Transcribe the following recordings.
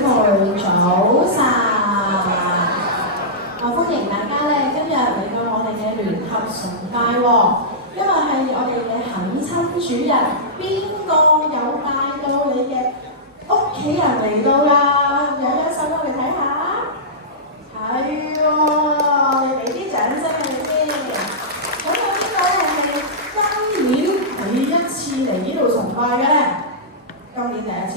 妹早晨，歡迎大家咧，今日嚟到我哋嘅聯合崇拜喎。因為係我哋嘅懇親主日，邊個有帶到你嘅屋企人嚟到㗎？有冇手我哋睇下？係喎，你俾啲掌聲佢哋先。咁有邊個咧係今年第一次嚟呢度崇拜嘅咧？今年第一次。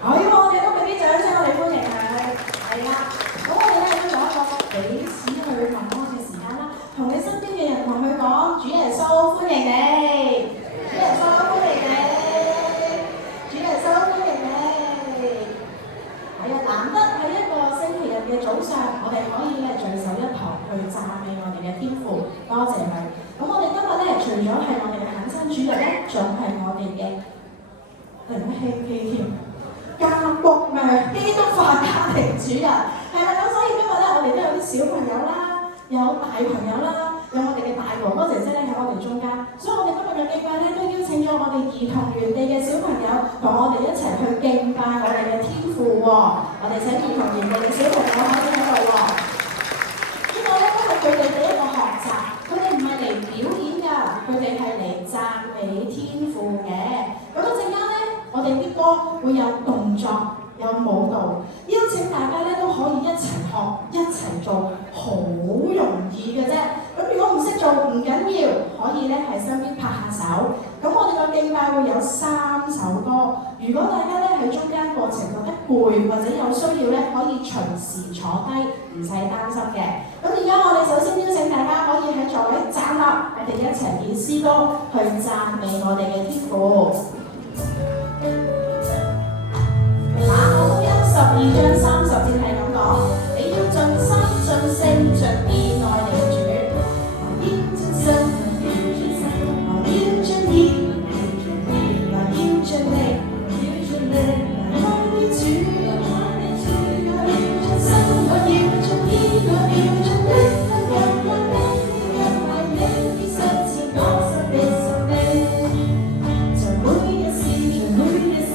好，我哋都俾啲掌聲，我哋歡迎佢。係啦，咁我哋咧都做一個彼此去問安嘅時間啦。同你身邊嘅人同佢講，主耶穌歡迎你，主耶穌歡迎你，主耶穌歡迎你。係啊，難得喺一個星期日嘅早上，我哋可以咧聚首一堂去讚美我哋嘅天父，多謝佢。咁我哋今日咧除咗係我哋嘅懇親主日咧，仲係我哋嘅靈慶紀添。家國嘅基督化家庭主日，係啦，咁所以今日咧，我哋都有啲小朋友啦，有大朋友啦，有我哋嘅大哥哥姐姐咧喺我哋中間，所以我哋今日嘅敬拜咧都邀請咗我哋兒童園地嘅小朋友同我哋一齊去敬拜我哋嘅天父喎。我哋請兒童園地嘅小朋友喺呢度喎。呢個咧都係佢哋嘅一個學習，佢哋唔係嚟表演㗎，佢哋係嚟讚美天父嘅。咁一陣間咧。我哋啲歌會有動作，有舞蹈，邀請大家咧都可以一齊學，一齊做，好容易嘅啫。咁如果唔識做唔緊要，可以咧喺身邊拍下手。咁我哋個敬拜會有3首歌，如果大家咧喺中間過程覺得攰或者有需要咧，可以隨時坐低，唔使擔心嘅。咁而家我哋首先邀請大家可以喺座位站立，我哋一齊以詩歌去讚美我哋嘅天父。馬可福音12章30節係咁講：你要盡心盡性盡意愛你主。我要盡心，我要盡意，我要盡力，愛你主。我要盡心，我要盡意，我要盡力，因為你實踐我心的心靈。在每一事，在每一事。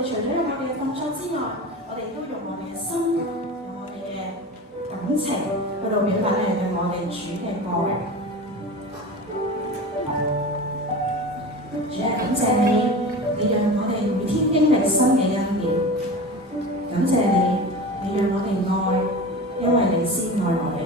哋除咗用我哋嘅動作之外，我哋都用我哋嘅心，用我哋嘅感情去到表達你對我哋主嘅愛。主啊，感謝你，你讓我哋每天經歷新嘅恩典。感謝你，你讓我哋愛，因為你先愛我哋。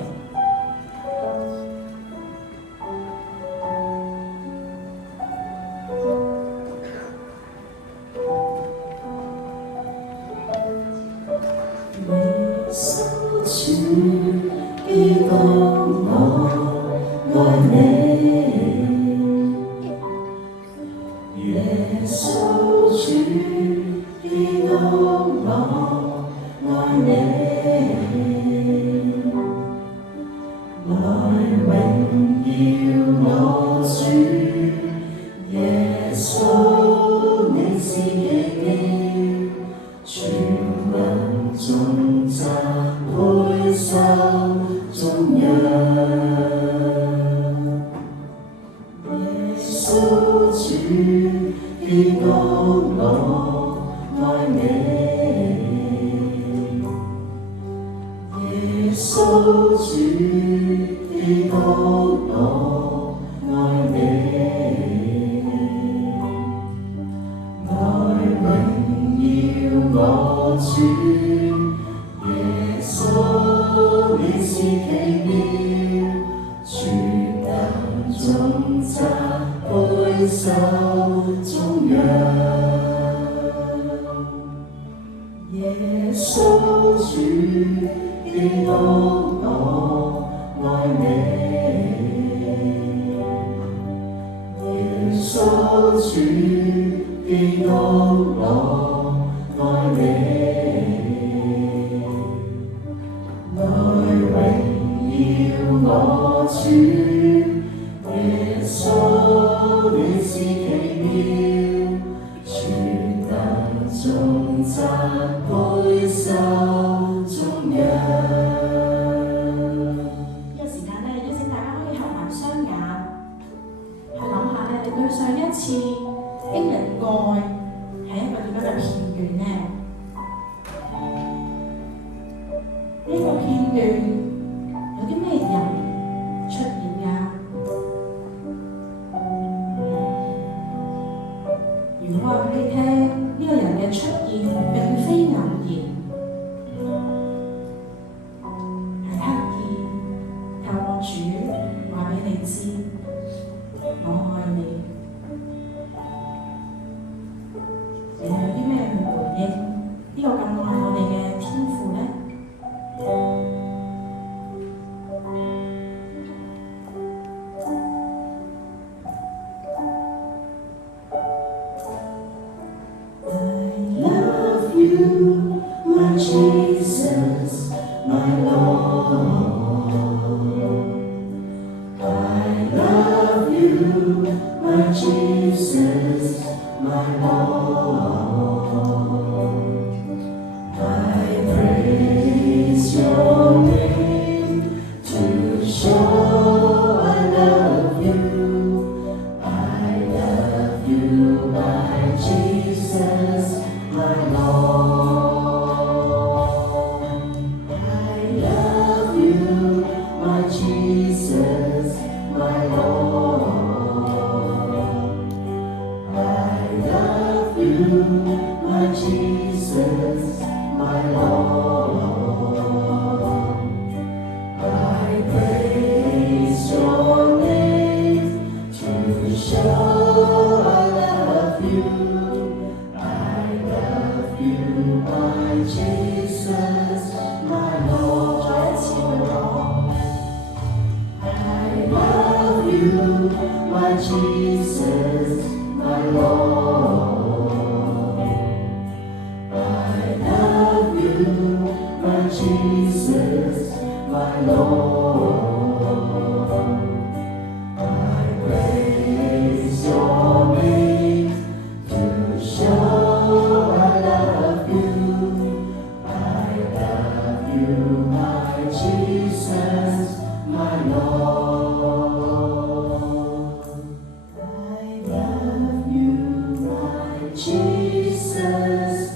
Jesus,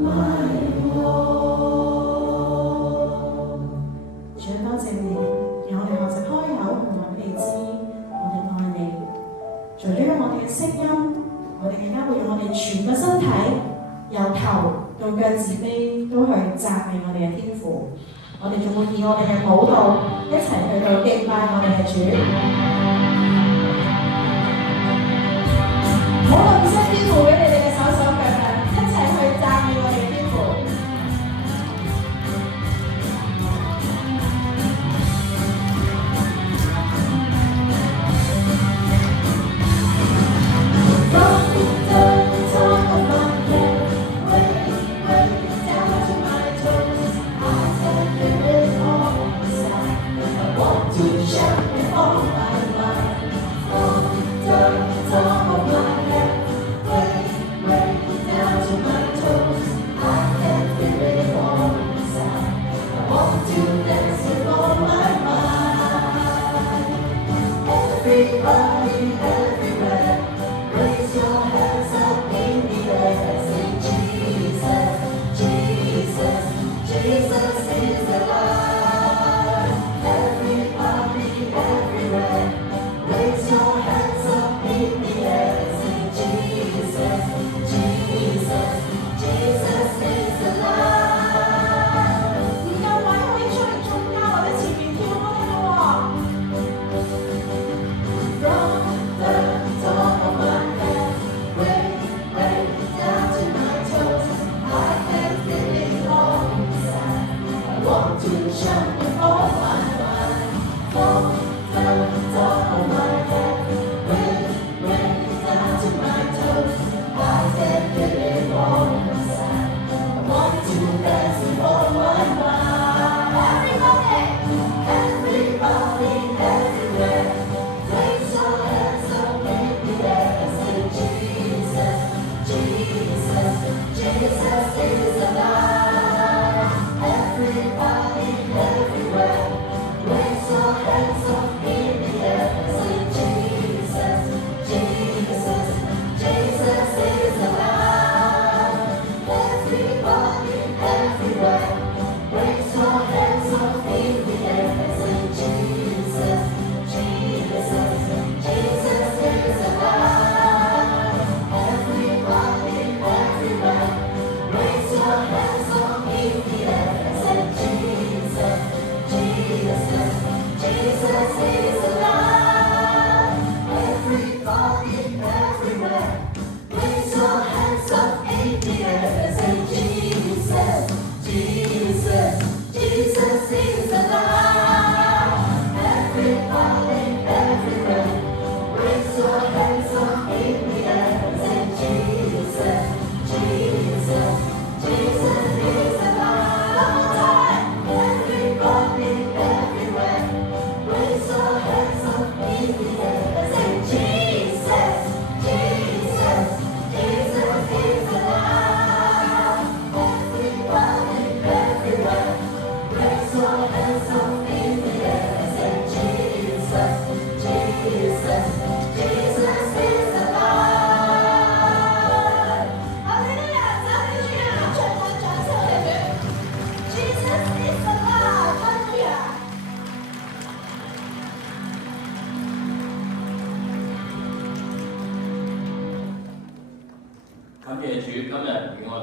主多謝你，讓我哋學習開口同我哋知，我哋愛你。除咗用我哋嘅聲音，我哋更加會用我哋全個身體，由頭到腳趾尾都去讚美我哋嘅天父。我哋仲會以我哋嘅舞蹈一齊去到敬拜我哋嘅主。無論身邊父俾你哋嘅手手腳腳，一齊去讚美我哋嘅天父。感謝主今日與我